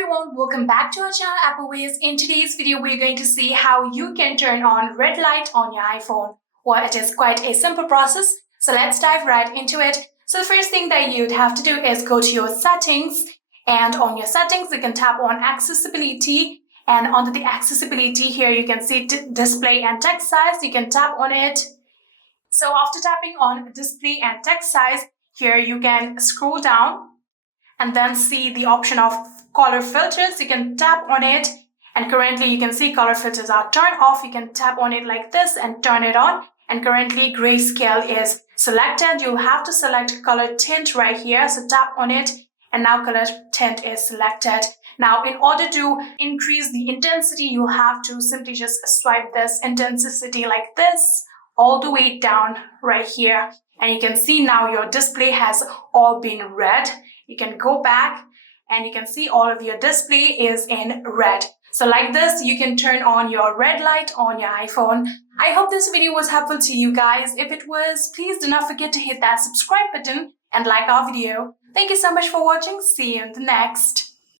everyone, welcome back to our channel Appleways. In today's video, we're going to see how you can turn on red light on your iPhone. Well, it is quite a simple process, so let's dive right into it. So the first thing that you'd have to do is go to your settings, and on your settings, you can tap on accessibility, and under the accessibility here, you can see display and text size. You can tap on it. So after tapping on display and text size, here you can scroll down and then see the option of color filters. You can tap on it, and currently you can see color filters are turned off. You can tap on it like this and turn it on, and currently grayscale is selected. You'll have to select color tint right here, so tap on it, and now color tint is selected. Now in order to increase the intensity, you have to simply just swipe this intensity like this all the way down right here, and you can see now your display has all been red. You can go back and you can see all of your display is in red. So like this, you can turn on your red light on your iPhone. I hope this video was helpful to you guys. If it was, please do not forget to hit that subscribe button and like our video. Thank you so much for watching. See you in the next.